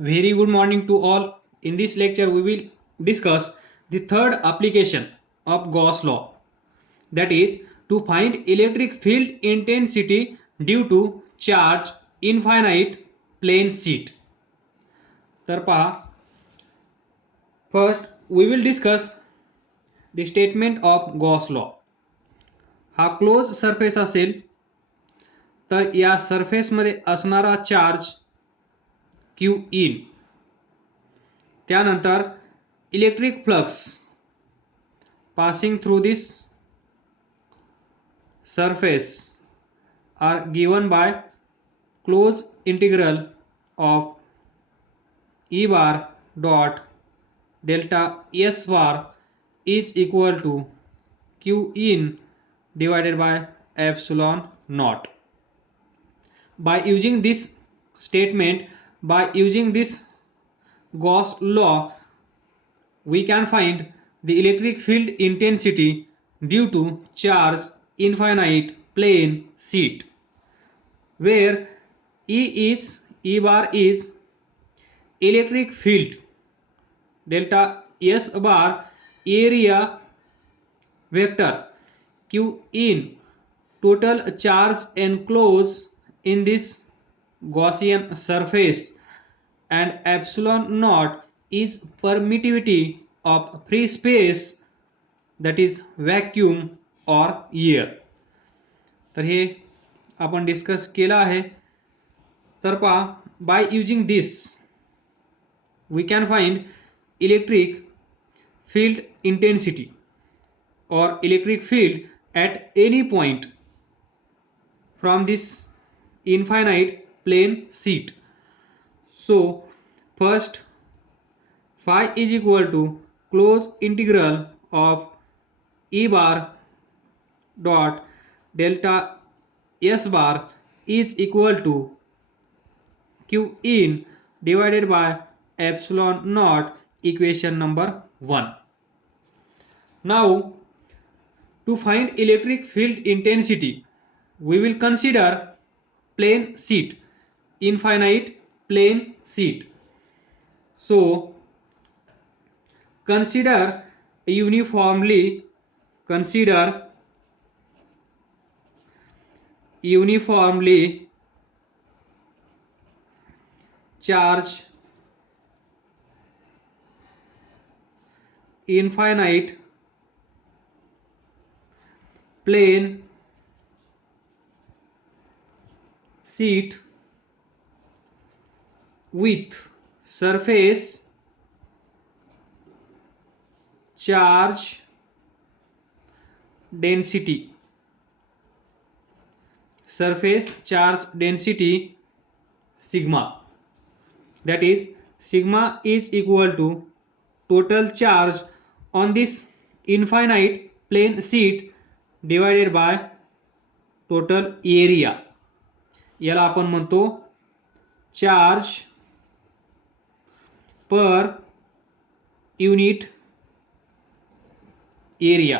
Very good morning to all. In this lecture, we will discuss the third application of Gauss law, that is to find electric field intensity due to charge infinite plane sheet. तर पहा, first we will discuss the statement of Gauss law. हा close surface असेल तर या सरफेसमध्ये असणारा charge Q in, त्यानंतर electric flux passing through this surface are given by closed integral of E bar dot delta S bar is equal to Q in divided by epsilon naught. By using this statement, by using this Gauss law, we can find the electric field intensity due to charge infinite plane sheet, where E bar is electric field, delta S bar area vector, Q in total charge enclosed in this Gaussian surface, and epsilon naught is permittivity of free space, that is vacuum or air. तर हे आपण discuss केलं आहे. तर पहा, by using this we can find electric field intensity or electric field at any point from this infinite plane sheet. So first, phi is equal to closed integral of E bar dot delta S bar is equal to Q in divided by epsilon naught, equation number 1. Now to find electric field intensity, we will consider plane sheet, infinite plane sheet. So consider uniformly charged infinite plane sheet with surface charge density sigma, that is sigma is equal to total charge on this infinite plane sheet divided by total area. याला आपण म्हणतो charge per unit area,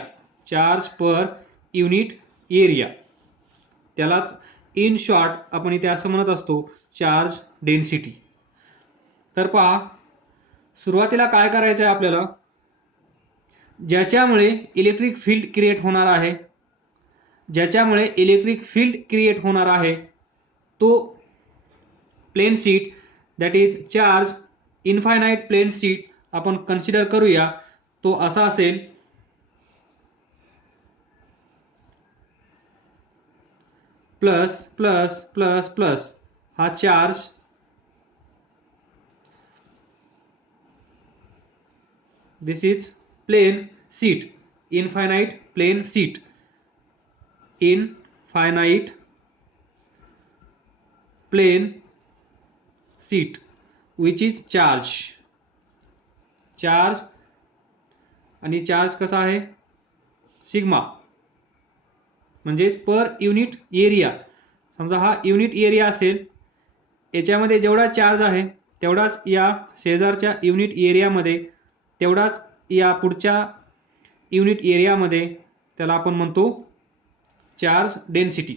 त्यालाच in short आपण इथे असं म्हणत असतो charge density. तर पहा, सुरुवातीला काय करायचं आहे आपल्याला, ज्याच्यामुळे इलेक्ट्रिक फील्ड क्रिएट होणार आहे तो plane sheet, that is charge infinite plane sheet आपण कन्सिडर करूया. तो असा असेल, प्लस प्लस प्लस प्लस हा charge, this is plane sheet, infinite plane sheet, which is charge आणि चार्ज कसा आहे सिग्मा, म्हणजे पर युनिट एरिया. समजा हा युनिट एरिया असेल, याच्यामध्ये जेवढा चार्ज आहे तेवढाच या शेजारच्या युनिट एरियामध्ये, तेवढाच या पुढच्या युनिट एरियामध्ये, त्याला आपण म्हणतो चार्ज डेन्सिटी.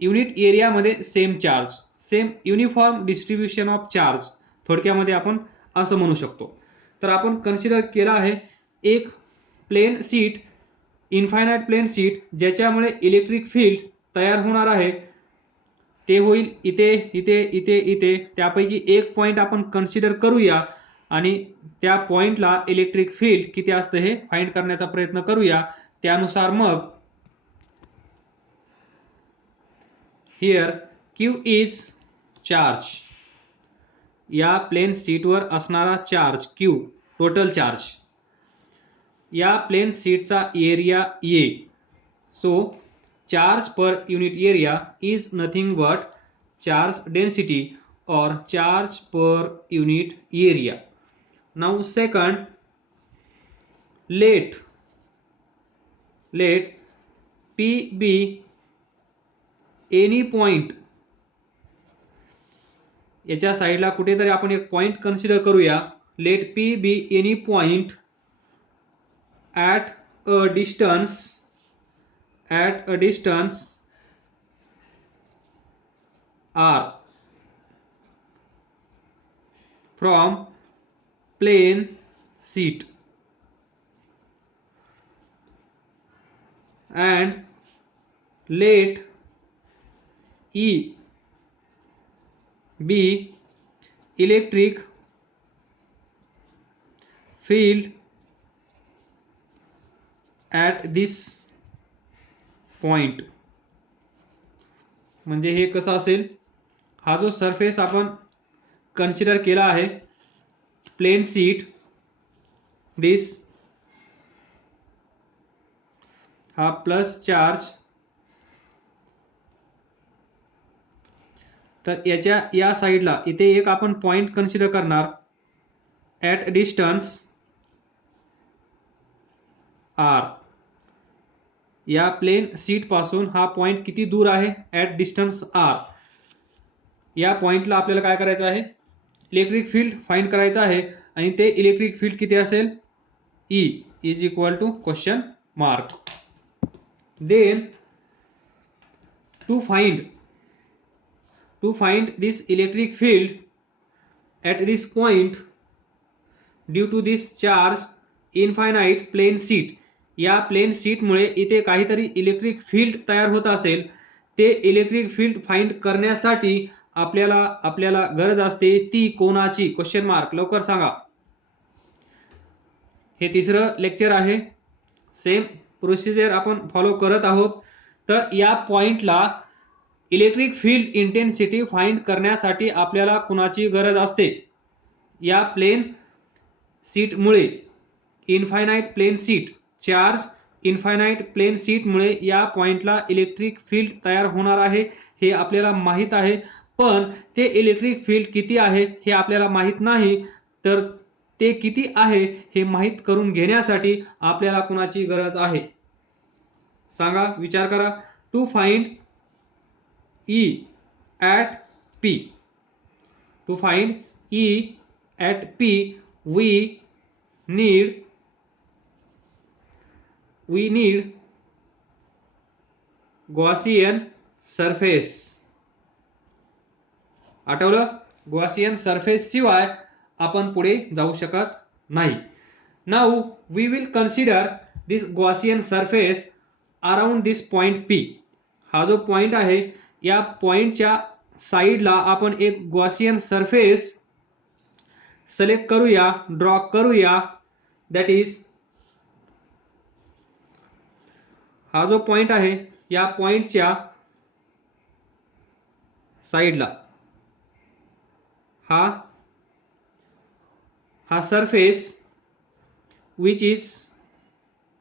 युनिट एरियामध्ये same charge, same uniform distribution of charge, थोडक्यामध्ये आपण असं म्हणू शकतो. तर आपण कन्सिडर केला आहे एक plain sheet, infinite plane sheet, ज्याच्यामुळे इलेक्ट्रिक फील्ड तयार होणार आहे. ते होईल इथे इथे इथे इथे. त्यापैकी एक पॉईंट आपण कन्सिडर करूया आणि त्या पॉइंटला इलेक्ट्रिक फील्ड किती असतं हे फाइंड करण्याचा प्रयत्न करूया. त्यानुसार मग हिअर क्यू इज चार्ज, या प्लेन शीटवर असणारा चार्ज क्यू, टोटल चार्ज, या प्लेन शीटचा area A. So charge per unit area is nothing but charge density or charge per unit area. Now second, let P be any point. याच्या साईडला कुठेतरी आपण एक पॉइंट कन्सिडर करूया. Let P be any point at a distance r from plane sheet and let E be electric field at this point. म्हणजे हे कसं असेल, हा जो सरफेस आपण कन्सिडर केला आहे प्लेन शीट, दिस, हा प्लस चार्ज, तर याच्या या साईडला इथे एक आपण पॉइंट कन्सिडर करणार ॲट डिस्टन्स आर. या प्लेन शीट पासून हा पॉइंट किती दूर आहे, ॲट डिस्टन्स आर. या पॉइंटला आपल्याला काय करायचं आहे, इलेक्ट्रिक फील्ड फाइंड करायचं आहे. आणि ते इलेक्ट्रिक फील्ड किती असेल, E is equal to question mark. Then to find this electric field at this point due to this charge infinite plane sheet. या प्लेन शीटमुळे इथे काहीतरी इलेक्ट्रिक फील्ड तयार होत असेल. ते इलेक्ट्रिक फील्ड फाइंड करण्यासाठी आपल्याला गरज असते ती कोणाची, क्वेश्चन मार्क. लवकर सांगा. हे तिसरं लेक्चर आहे, सेम प्रोसिजर आपण फॉलो करत आहोत. तर या पॉइंटला इलेक्ट्रिक फील्ड इंटेन्सिटी फाइंड करण्यासाठी आपल्याला कुणाची गरज असते, या प्लेन शीटमुळे, infinite plane sheet, charge infinite plane शीटमुळे या पॉइंटला इलेक्ट्रिक फील्ड तयार होणार आहे हे आपल्याला माहित आहे. पण ते इलेक्ट्रिक फील्ड किती आहे हे आपल्याला माहित नाही. तर ते किती आहे हे माहित करून घेण्यासाठी आपल्याला कुणाची गरज आहे, सांगा, विचार करा. To find E at P, to find E at P we need Gaussian surface. आठवलं, Gaussian surface शिवाय आपण पुढे जाऊ शकत नाही. Now we will consider this Gaussian surface around this point P. हा जो पॉइंट आहे या पॉइंटच्या साईडला आपण एक गॉसियन सरफेस सिलेक्ट करूया, ड्रॉ करूया. दॅट इज, हा जो पॉइंट आहे या पॉइंटच्या साईडला हा surface which is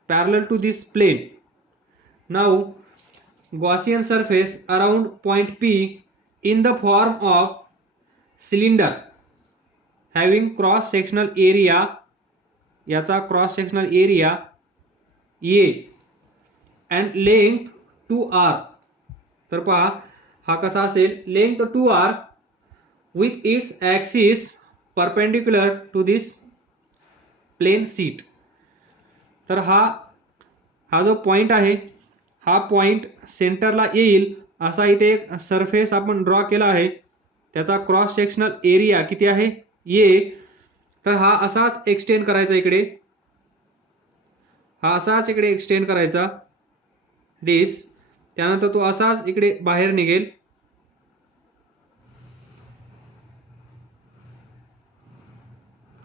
parallel to this plane. Now Gaussian surface around point P in the form of cylinder having cross sectional area, याचा cross sectional area A and length 2r. तर पहा हा कसा असेल, length 2r with its axis perpendicular to this plane sheet. तर हा जो point आहे हा पॉइंट सेंटरला येईल असा इथे एक सरफेस आपण ड्रॉ केला आहे. त्याचा क्रॉस सेक्शनल एरिया किती आहे, ए, तर हा असाच एक्सटेंड करायचा इकडे, हा असाच इकडे एक्सटेंड करायचा दिस, त्यानंतर तो असाच इकडे बाहेर निघेल,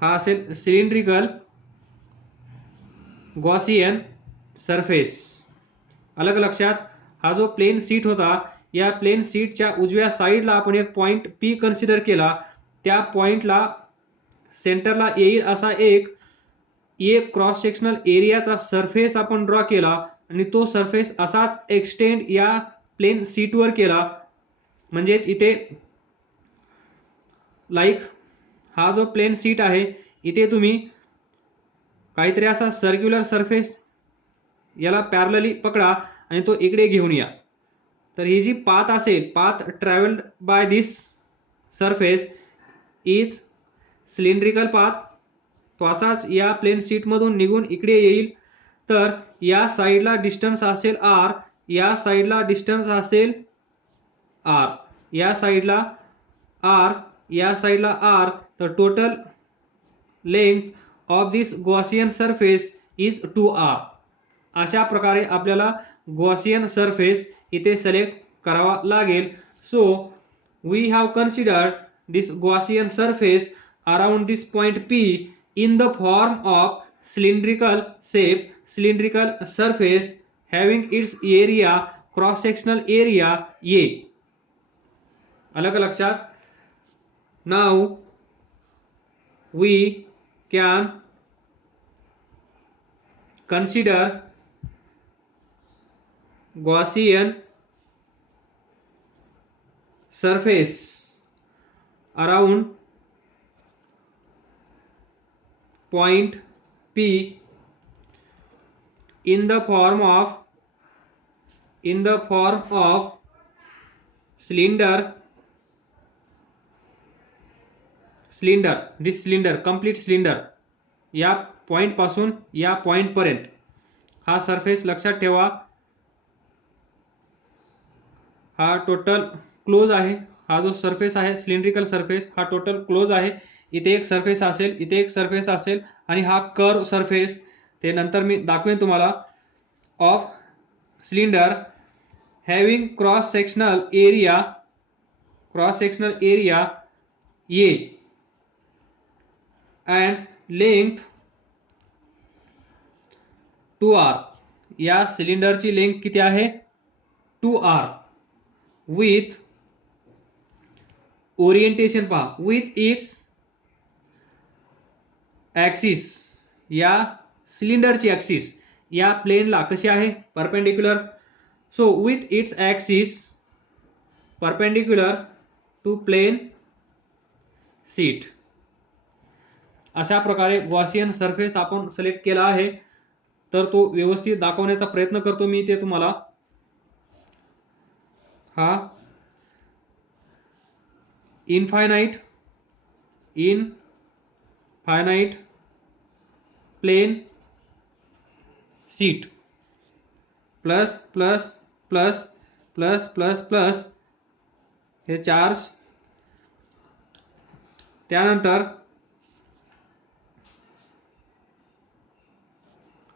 हा असेल सिलेंड्रिकल गॉसियन सरफेस. अलग लक्षात. हा जो प्लेन सीट होता, या प्लेन सीटच्या उजव्या साईडला आपण एक पॉइंट पी कन्सिडर केला, त्या पॉइंटला सेंटरला येईल असा एक क्रॉस सेक्शनल एरियाचा सरफेस आपण ड्रॉ केला आणि तो सरफेस असाच एक्सटेंड या प्लेन सीटवर केला. म्हणजेच इथे हा जो प्लेन सीट आहे, इथे तुम्ही काहीतरी असा सर्क्युलर सरफेस याला पॅरलली पकडा आणि तो इकडे घेऊन या. तर ही जी पाथ असेल, path travelled by this surface is cylindrical path, तो असाच या प्लेन सीट मधून निघून इकडे येईल. तर या साईडला डिस्टन्स असेल r, या साईडला डिस्टन्स असेल r, या साईडला r, या साईडला r, तर total length of this Gaussian surface is 2r. अशा प्रकारे आपल्याला गॉसियन सरफेस इथे सिलेक्ट करावा लागेल. So we have considered this Gaussian surface around this point P in the form of cylindrical shape, cylindrical surface having its area, cross sectional area A. अलग लक्षात. Now we can consider Gaussian surface around point P in the form of cylinder, this cylinder, complete cylinder, या point पासून या point पर्यंत हा surface लक्षात ठेवा. हा टोटल क्लोज आहे. हा जो सरफेस आहे सिलेंड्रिकल सरफेस, हा टोटल क्लोज आहे. इथे एक सरफेस असेल, इथे एक सरफेस असेल आणि हा कर्व सरफेस, ते नंतर मी दाखवेन तुम्हाला, of cylinder having cross sectional area A and length 2r. या सिलेंडरची लेंथ किती आहे? 2r. विथ ओरिएंटेशन पहा, विथ इट्स ॲक्सिस, या सिलेंडरची ॲक्सिस या प्लेनला कशी आहे? Perpendicular. So with its axis perpendicular to plane sheet. अशा प्रकारे गॉसियन सरफेस आपण सिलेक्ट केला आहे. तर तो व्यवस्थित दाखवण्याचा प्रयत्न करतो मी ते तुम्हाला. हा infinite plane seat plus plus plus plus plus plus हे चार्ज, त्यानंतर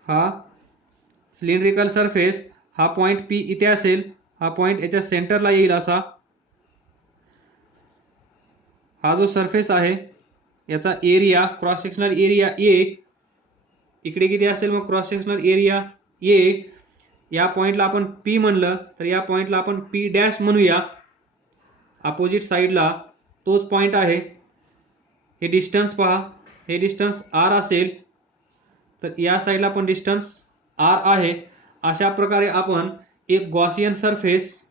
हा सिलेंड्रिकल सरफेस, हा पॉइंट P इथे असेल, हा पॉइंट याच्या सेंटरला येईल असा. हा जो सरफेस आहे याचा area, cross sectional area A इकडे किती असेल मग क्रॉस सेक्शनल एरिया A. या पॉइंटला आपण P म्हणलं तर या पॉइंटला आपण P डॅश म्हणूया. अपोजिट साईडला तोच पॉइंट आहे. हे डिस्टन्स पहा, हे डिस्टन्स r असेल, तर या साईडला पण डिस्टन्स r आहे. अशा प्रकारे आपण एक गॉसियन सरफेस,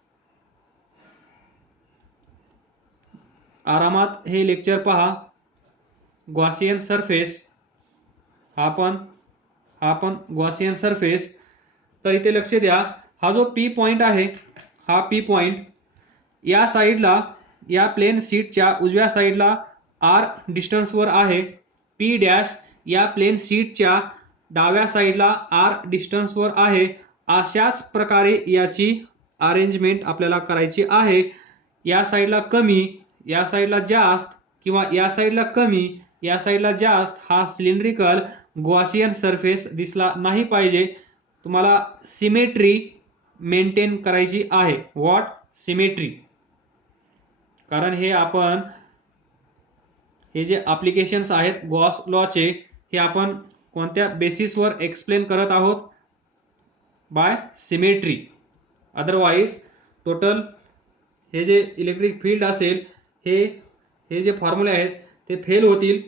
आरामात हे लेक्चर पहा. गॉसियन सरफेस, हा पण गॉसियन सरफेस. तर इथे लक्ष द्या, हा जो P पॉइंट आहे, हा P पॉइंट या साईडला, या प्लेन सीटच्या उजव्या साईडला r डिस्टन्सवर आहे. P डॅश या प्लेन सीटच्या डाव्या साईडला r डिस्टन्सवर आहे. अशाच प्रकारे याची अरेंजमेंट आपल्याला करायची आहे. या साईडला कमी, या साईडला जास्त, किंवा या साईडला कमी या साईडला जास्त हा सिलेंड्रिकल गॉसियन सरफेस दिसला नाही पाहिजे. तुम्हाला सिमेट्री मेंटेन करायची आहे. व्हॉट? सिमेट्री. कारण हे आपण हे जे ॲप्लिकेशन्स आहेत गॉस लॉचे हे आपण कोणत्या बेसिसवर एक्सप्लेन करत आहोत? By symmetry. अदरवाईज टोटल हे जे इलेक्ट्रिक फील्ड असेल हे जे फॉर्म्युले आहेत ते फेल होतील.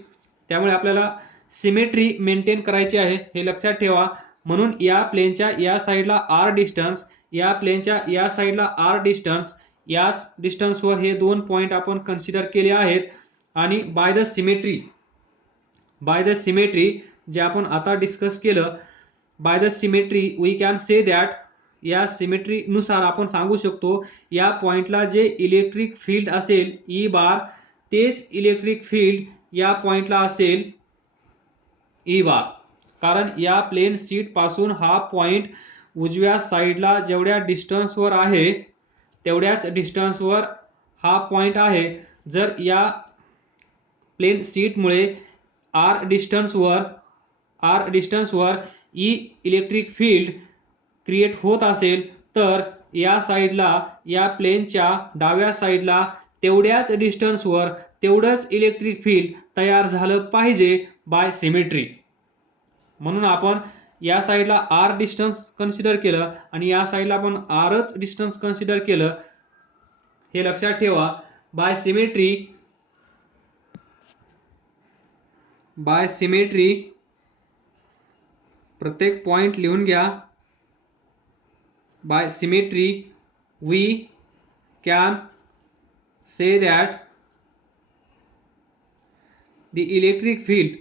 त्यामुळे आपल्याला सिमेट्री मेंटेन करायची आहे हे लक्षात ठेवा. म्हणून या प्लेनच्या या साईडला आर डिस्टन्स, या प्लेनच्या या साईडला आर डिस्टन्स, याच डिस्टन्सवर हे दोन पॉइंट आपण कन्सिडर केले आहेत. आणि बाय द सिमेट्री जे आपण आता डिस्कस केलं, by the symmetry we can say that, या सिमेट्री नुसार आपण सांगू शकतो या पॉइंटला जे इलेक्ट्रिक फील्ड असेल ई बार तेच इलेक्ट्रिक फील्ड या पॉइंटला असेल ई बार. कारण या प्लेन शीट पासून हा पॉइंट उजव्या साईडला जेवढ्या डिस्टन्सवर आहे तेवढ्याच डिस्टन्सवर हा पॉइंट आहे. जर या प्लेन शीटमुळे आर डिस्टन्सवर ई इलेक्ट्रिक फील्ड क्रिएट होत असेल तर या साईडला या प्लेनच्या डाव्या साईडला तेवढ्याच डिस्टन्सवर तेवढंच इलेक्ट्रिक फील्ड तयार झालं पाहिजे बाय सिमेट्री. म्हणून आपण या साईडला आर डिस्टन्स कन्सिडर केलं आणि या साईडला आपण आरच डिस्टन्स कन्सिडर केलं. हे लक्षात ठेवा. बाय सिमेट्री प्रत्येक पॉइंट लिहून घ्या. By symmetry we can say that the electric field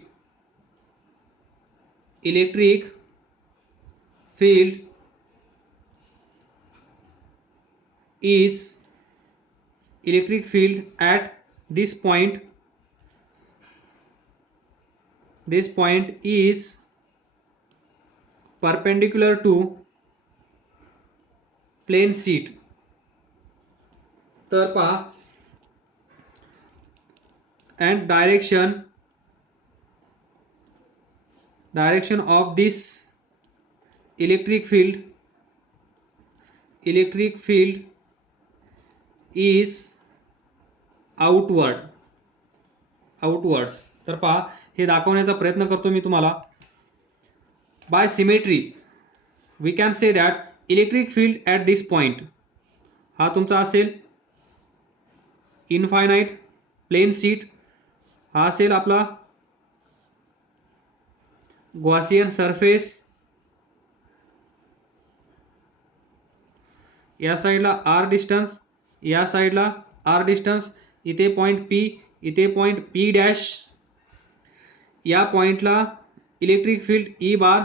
at this point is perpendicular to plane sheet. तर पहा, and direction of this electric field is outwards. तर पहा, हे दाखवण्याचा प्रयत्न करतो मी तुम्हाला. By symmetry we can say that electric field at this point, हा तुमचा असेल इनफायनाइट प्लेन शीट, हा असेल आपला गॉसियन सरफेस, या साईडला आर डिस्टन्स, या साईडला आर डिस्टन्स, इथे पॉइंट पी, इथे पॉइंट पी डॅश, या पॉइंटला इलेक्ट्रिक फील्ड ई बार,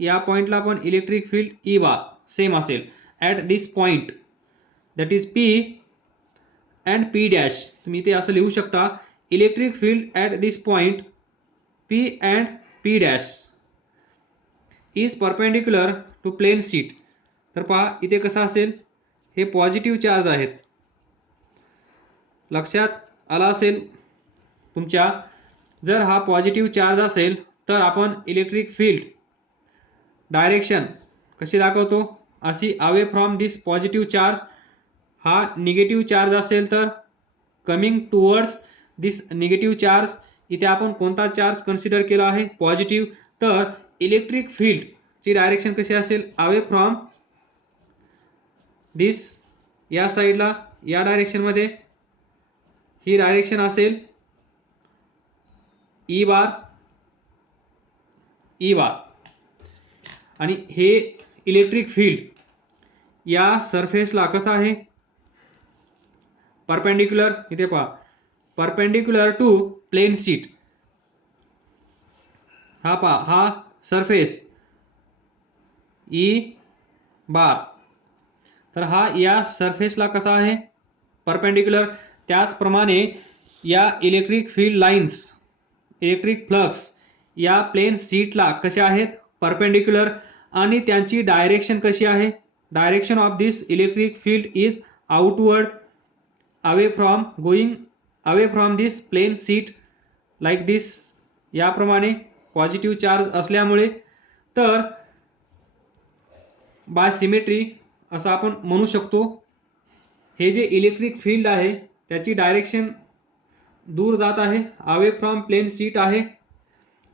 या पॉइंटला पण electric field E bar same असेल. At this point that is P and P dash, तुम्ही इथे असं लिहू शकता electric field at this point P and P dash is perpendicular to plane sheet. तर पहा इथे कसं असेल, हे पॉझिटिव्ह चार्ज आहेत. लक्षात आला असेल तुमच्या. जर हा पॉझिटिव्ह चार्ज असेल तर आपण इलेक्ट्रिक फील्ड डायरेक्शन कशी दाखवतो, अशी away from this positive charge. हा निगेटिव्ह चार्ज असेल तर कमिंग टुवर्ड्स दिस निगेटिव्ह चार्ज. इथे आपण कोणता चार्ज कन्सिडर केला आहे, पॉझिटिव्ह. तर इलेक्ट्रिक फील्डची डायरेक्शन कशी असेल, अवे फ्रॉम दिस, या साईडला या डायरेक्शनमध्ये ही डायरेक्शन असेल ई बार. आणि हे इलेक्ट्रिक फील्ड या सरफेसला कसं आहे, परपेंडिक्युलर. इथे पहा परपेंडिक्युलर टू प्लेन शीट. हा पहा, हा सरफेस ई बार, तर हा या सरफेसला कसा आहे, परपेंडिक्युलर. त्याचप्रमाणे या electric field lines, electric flux या प्लेन शीटला कशा आहेत, परपेंडिक्युलर. आणि त्यांची डायरेक्शन कशी आहे, direction of this electric field is outward, away from going away from this plane sheet like this, याप्रमाणे पॉझिटिव्ह चार्ज असल्यामुळे. तर बाय सिमेट्री असं आपण म्हणू शकतो. हे जे इलेक्ट्रिक फील्ड आहे त्याची डायरेक्शन दूर जात आहे, अवे फ्रॉम प्लेन शीट आहे,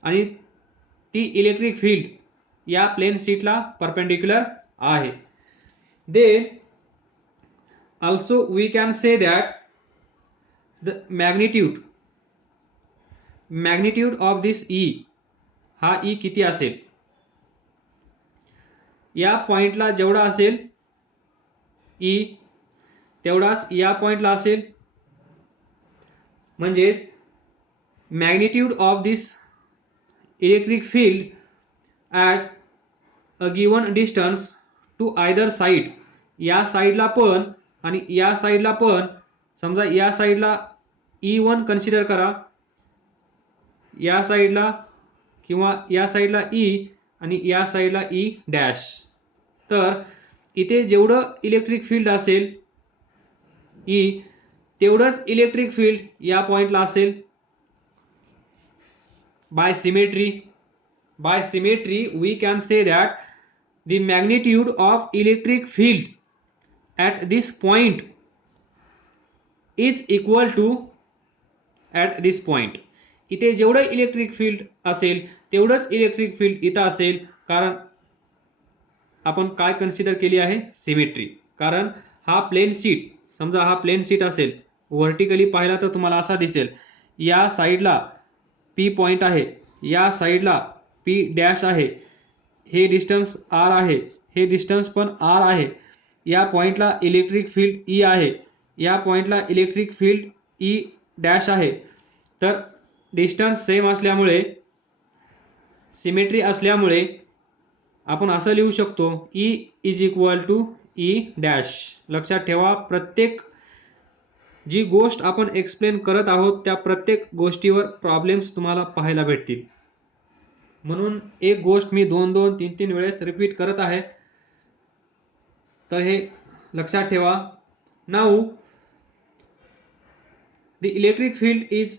आणि ती इलेक्ट्रिक फील्ड या प्लेन शीटला परपेंडिक्युलर आहे. Then also we can say that the magnitude of this E, हा ई किती असेल, या पॉइंटला जेवढा असेल ई तेवढाच या पॉइंटला असेल. म्हणजेच magnitude of this electric field at a given distance to either side, या साईडला पण आणि या साईडला पण. समजा या साईडला E1 कन्सिडर करा, या साईडला किंवा या साईडला E आणि या साईडला E डॅश. तर इथे जेवढं इलेक्ट्रिक फील्ड असेल E, तेवढंच इलेक्ट्रिक फील्ड या पॉइंटला असेल. By symmetry we can say that the magnitude of electric field at this point is equal to at this point. इथे जेवढं इलेक्ट्रिक फील्ड असेल तेवढंच इलेक्ट्रिक फील्ड इथं असेल, कारण आपण काय कन्सिडर केली आहे, सिमेट्री. कारण हा प्लेन शीट, समजा हा प्लेन शीट असेल, व्हर्टिकली पाहिला तर तुम्हाला असा दिसेल, या साईडला P पॉइंट आहे, या साईडला P डॅश आहे, हे डिस्टन्स R आहे, हे डिस्टन्स पण R आहे. या पॉइंटला इलेक्ट्रिक फील्ड E आहे, या पॉइंटला इलेक्ट्रिक फील्ड E डॅश आहे. तर डिस्टन्स सेम असल्यामुळे, सिमेट्री असल्यामुळे आपण असं लिहू शकतो, E is equal to E dash. लक्षात ठेवा, प्रत्येक जी गोष्ट आपण एक्सप्लेन करत आहोत त्या प्रत्येक गोष्टीवर प्रॉब्लेम्स तुम्हाला पाहायला भेटतील. म्हणून एक गोष्ट मी 2-2, 3-3 वेळेस रिपीट करत आहे, तर हे लक्षात ठेवा. Now the electric field is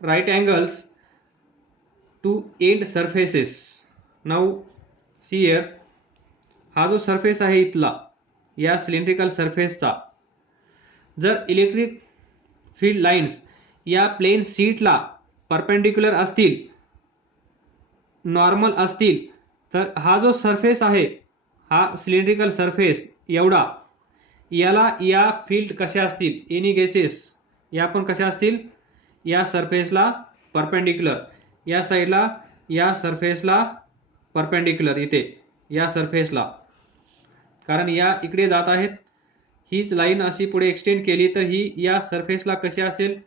right angles to end surfaces. Now see here, हा जो सरफेस आहे इथला, या सिलेंड्रिकल सरफेसचा, जर इलेक्ट्रिक फील्ड लाईन्स या प्लेन शीटला परपेंडिक्युलर असतील, नॉर्मल असतील, तर हा जो सरफेस आहे, हा सिलेंड्रिकल सरफेस एवढा, याला या फील्ड कशा असतील, एनी गेसेस, या पण कशा असतील, या सरफेसला परपेंडिक्युलर, या साईडला या सरफेसला परपेंडिक्युलर, इथे या सरफेसला, कारण या इकडे जात आहेत, हीच लाईन अशी पुढे एक्सटेंड केली तर ही या सरफेसला कशी असेल,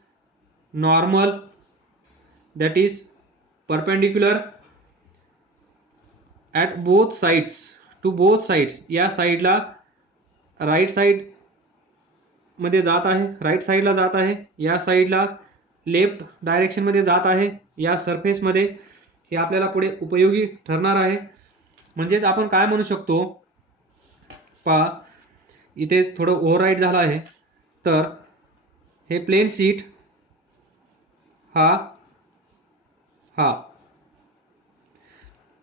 normal, that is perpendicular at both sides, to both sides. या साईडला राईट साईड मध्ये जात आहे, राईट साईडला जात आहे, या साईडला लेफ्ट डायरेक्शन मध्ये जात आहे या सरफेस मध्ये. हे आपल्याला पुढे उपयोगी ठरणार आहे. म्हणजेच आपण काय म्हणू शकतो, पहा इथे थोडं ओव्हरराईट झालं आहे, तर हे प्लेन शीट, हा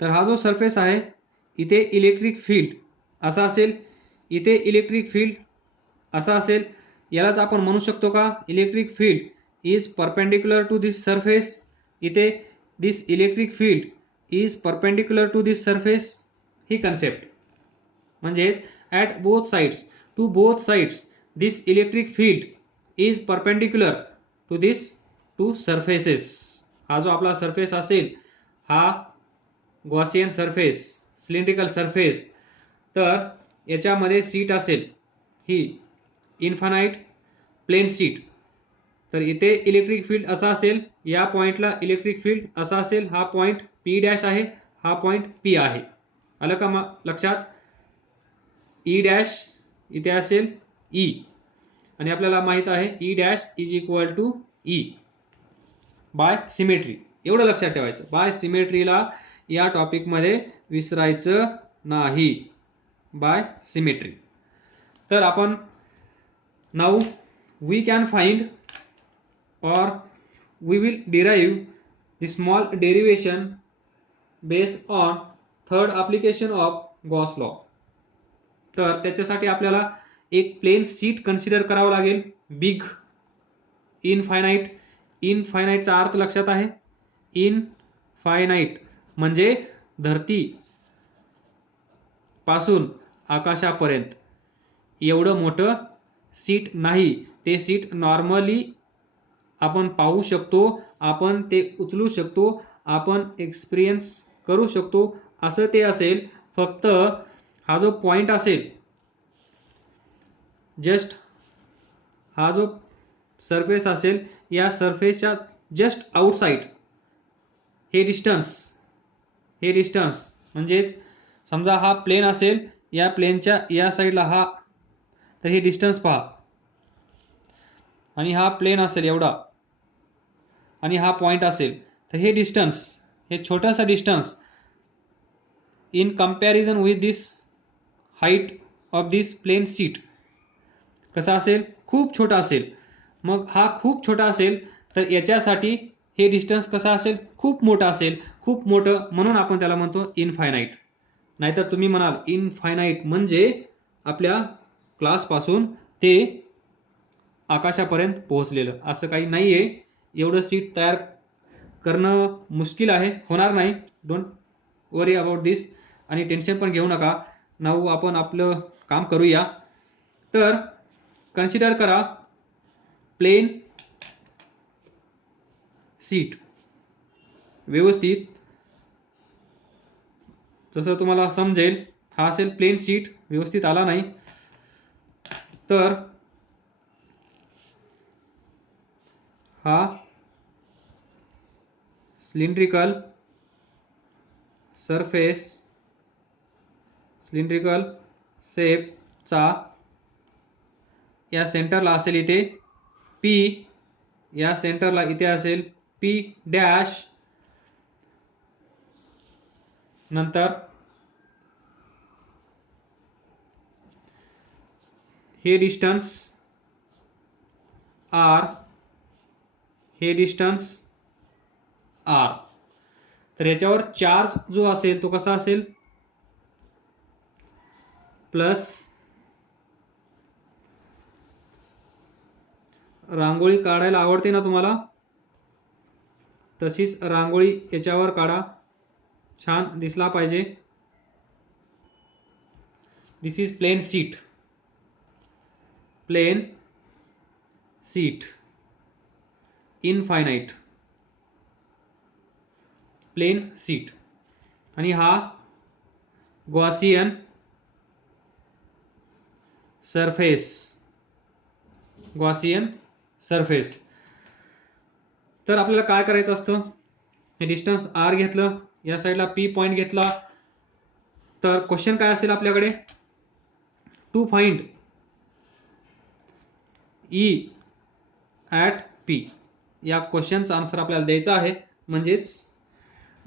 तर हा जो सरफेस आहे, इथे इलेक्ट्रिक फील्ड असा असेल, इथे इलेक्ट्रिक फील्ड असा असेल. यालाच आपण म्हणू शकतो का, electric field is perpendicular to this surface. इथे this electric field is perpendicular to this surface, ही कन्सेप्ट. म्हणजेच at both sides, to both sides, this electric field is perpendicular to this to surfaces. हा जो आपला surface असेल, हा Gaussian surface, cylindrical surface, तर याच्यामध्ये सीट असेल, ही इन्फानाइट प्लेन सीट. तर इथे इलेक्ट्रिक फील्ड असा असेल, या पॉइंटला इलेक्ट्रिक फील्ड असा असेल, हा पॉइंट P डॅश आहे, हा पॉइंट P आहे. आलं का लक्षात. E डॅश इथे असेल E, आणि आपल्याला माहित आहे E dash is equal to E by symmetry. एवढं लक्षात ठेवायचं, बाय सिमेट्रीला या टॉपिक मध्ये विसरायचं नाही, बाय सिमेट्री. तर आपण now we can find or we will derive the small derivation based on third application of Gauss law. तर त्याच्यासाठी आपल्याला एक प्लेन शीट कन्सिडर करावं लागेल, बिग, इनफायनाइट. इनफायनाइटचा अर्थ लक्षात आहे? इनफायनाइट म्हणजे धरती पासून आकाशापर्यंत एवढं मोठं सीट नाही. ते सीट नॉर्मली आपण पाहू शकतो, आपण ते उचलू शकतो, आपण एक्सपिरियन्स करू शकतो, असं ते असेल. फक्त हा जो पॉइंट असेल, जस्ट हा जो सरफेस असेल, या सरफेसच्या जस्ट आउटसाइड हे डिस्टन्स म्हणजेच समजा हा प्लेन असेल, या प्लेनच्या या साईडला हा, तर हे डिस्टन्स पहा, आणि हा प्लेन असेल एवढा, आणि हा पॉइंट असेल, तर हे डिस्टन्स, हे छोटासा distance in comparison with this height of this plain seat कसा असेल? खूप छोटा असेल. मग हा खूप छोटा असेल तर याच्यासाठी हे डिस्टन्स कसा असेल? खूप मोठा असेल. खूप मोठं म्हणून आपण त्याला म्हणतो इनफायनाइट. नाहीतर तुम्ही म्हणाल इनफायनाइट म्हणजे आपल्या क्लासपासून ते आकाशापर्यंत पोहोचलेलं, असं काही नाहीये. एवढं सीट तयार करणं मुश्किल आहे, होणार नाही. डोंट वरी अबाउट दिस, आणि टेन्शन पण घेऊ नका. नाऊ आपण आपलं काम करूया. तर कन्सिडर करा प्लेन सीट व्यवस्थित, जसं तुम्हाला समजेल. हा असेल प्लेन सीट, व्यवस्थित आला नाही तर हा सिलेंड्रिकल सरफेस, सिलेंड्रिकल शेपचा या सेंटरला असेल इथे P, या सेंटरला इथे असेल P डॅश, नंतर हे डिस्टन्स R, हे डिस्टन्स R. तर याच्यावर चार्ज जो असेल तो कसा असेल? प्लस, रांगोळी काढायला आवडते ना तुम्हाला? तशीच रांगोळी याच्यावर काढा, छान दिसला पाहिजे. This is plane sheet, plane sheet, infinite plane sheet. आणि हा गॉसियन सरफेस, गॉसियन सरफेस. तर आपल्याला काय करायचं असतं? हे डिस्टन्स R घेतलं, या साईडला P पॉइंट घेतला, तर क्वेश्चन काय असेल आपल्याकडे? To find E at P. या क्वेश्चनचा आन्सर आपल्याला द्यायचा आहे, म्हणजेच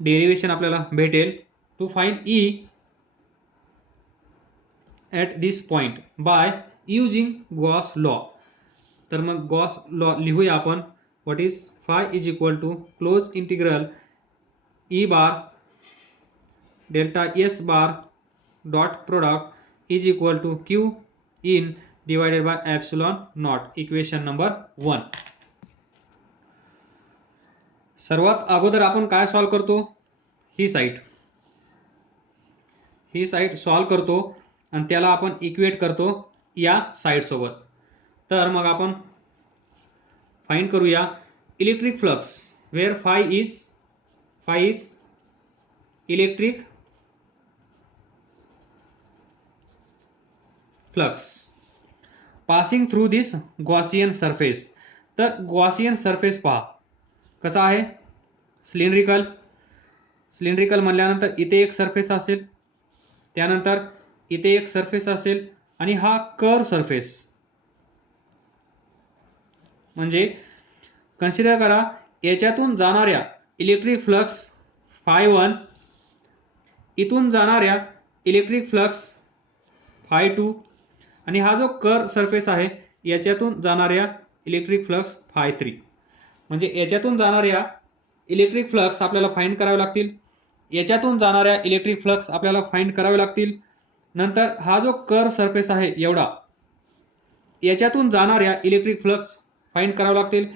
डेरिव्हेशन आपल्याला भेटेल. To find E at this point by using Gauss law. तर मग गॉस लॉ लिहूया आपण. What is phi is equal to close integral E bar delta S bar dot product is equal to Q in divided by epsilon naught. Equation number 1. सर्वात अगोदर आपण काय solve करतो? ही side solve करतो आणि त्याला आपण इक्वेट करतो या साईड सोबत. तर मग आपण फाइंड करूया electric flux, where phi is electric flux passing through this Gaussian surface. तर गॉसियन सरफेस पहा कसा आहे? सिलेंड्रिकल. सिलेंड्रिकल म्हणल्यानंतर इथे एक सरफेस असेल, त्यानंतर इथे एक सरफेस असेल, आणि हा कर्व सरफेस. म्हणजे कन्सिडर करा याच्यातून जाणाऱ्या इलेक्ट्रिक फ्लक्स φ1, इथून जाणाऱ्या इलेक्ट्रिक फ्लक्स φ2, आणि हा जो कर्व सरफेस आहे याच्यातून जाणाऱ्या इलेक्ट्रिक फ्लक्स φ3. म्हणजे याच्यातून जाणाऱ्या इलेक्ट्रिक फ्लक्स आपल्याला फाइंड करावे लागतील, याच्यातून जाणाऱ्या इलेक्ट्रिक फ्लक्स आपल्याला फाइंड करावे लागतील. नंतर हा जो कर्व सरफेस आहे एवढा, याच्यातून जाणाऱ्या इलेक्ट्रिक फ्लक्स फाइंड करावे लागतील.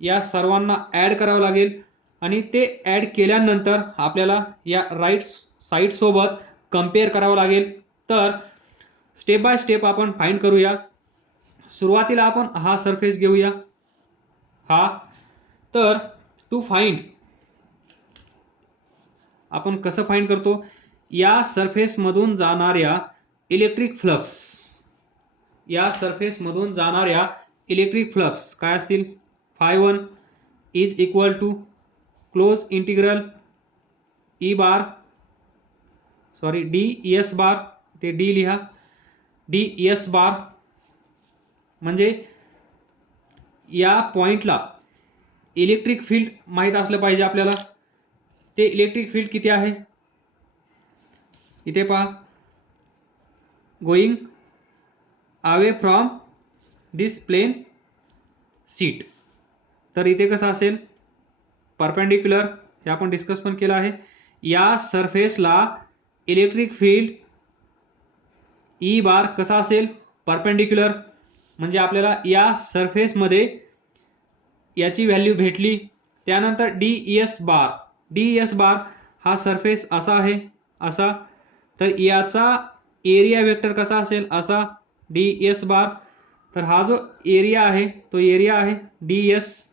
या सर्वांना ॲड करावं लागेल आणि ते ॲड केल्यानंतर आपल्याला या राईट साईड सोबत कम्पेअर करावं लागेल. तर स्टेप बाय स्टेप आपण फाइंड करूया. सुरुवातीला आपण हा सरफेस घेऊया. हा तर टू फाइंड आपण कसं फाइंड करतो, या सरफेस मधून जाणाऱ्या इलेक्ट्रिक फ्लक्स, या सरफेस मधून जाणाऱ्या इलेक्ट्रिक फ्लक्स काय असतील, φ1 is equal to close integral E bar sorry D S bar, ते डी लिहा, डी एस बार. म्हणजे या पॉइंटला इलेक्ट्रिक फील्ड माहीत असलं पाहिजे आपल्याला. ते इलेक्ट्रिक फील्ड किती आहे, इथे पहा, going away from this plain seat. तर इथे कसं असेल, परपेंडिक्युलर, हे आपण डिस्कस पण केलं आहे. या सरफेसला इलेक्ट्रिक फील्ड ई बार कसा असेल, परपेंडिक्युलर. म्हणजे आपल्याला या सरफेसमध्ये याची व्हॅल्यू भेटली. त्यानंतर D S bar, D S बार हा सरफेस असा आहे, असा. तर याचा एरिया वेक्टर कसा असेल, असा, डी एस बार. तर हा जो एरिया आहे तो एरिया आहे डी एस.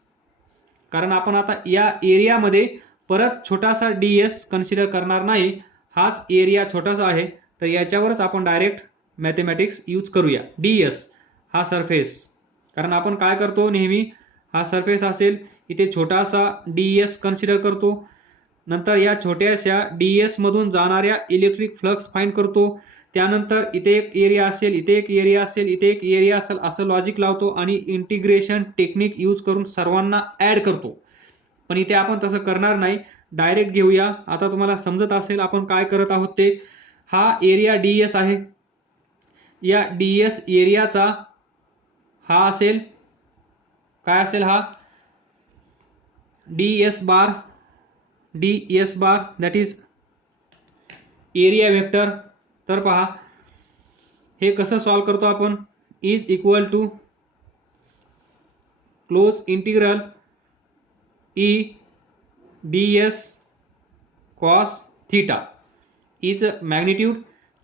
कारण आपण आता या एरियामध्ये परत छोटासा डी एस कन्सिडर करणार नाही, हाच एरिया छोटासा आहे. तर याच्यावरच आपण डायरेक्ट मॅथमॅटिक्स यूज करूया. डी एस हा सरफेस, कारण आपण काय करतो नेहमी, हा सरफेस असेल इथे छोटासा डी एस कन्सिडर करतो. नंतर या छोट्याशा डी एस मधून जाणाऱ्या इलेक्ट्रिक फ्लक्स फाइंड करतो. त्यानंतर इथे एक एरिया असेल, इथे एक एरिया असेल, इथे एक एरिया असेल, असं लॉजिक लावतो आणि इंटिग्रेशन टेक्निक यूज करून सर्वांना ॲड करतो. पण इथे आपण तसं करणार नाही, डायरेक्ट घेऊया. आता तुम्हाला समजत असेल आपण काय करत आहोत ते. हा एरिया डी एस आहे, या डी एस एरियाचा हा असेल, काय असेल, हा D S bar, D S bar that is area vector. तर पहा हे कसं सॉल्व करतो आपण, is equal to close integral E D S cos theta is magnitude,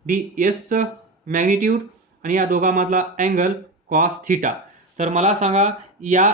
D एसचं मॅग्निट्यूड आणि या दोघांमधला अँगल कॉस थीटा. तर मला सांगा या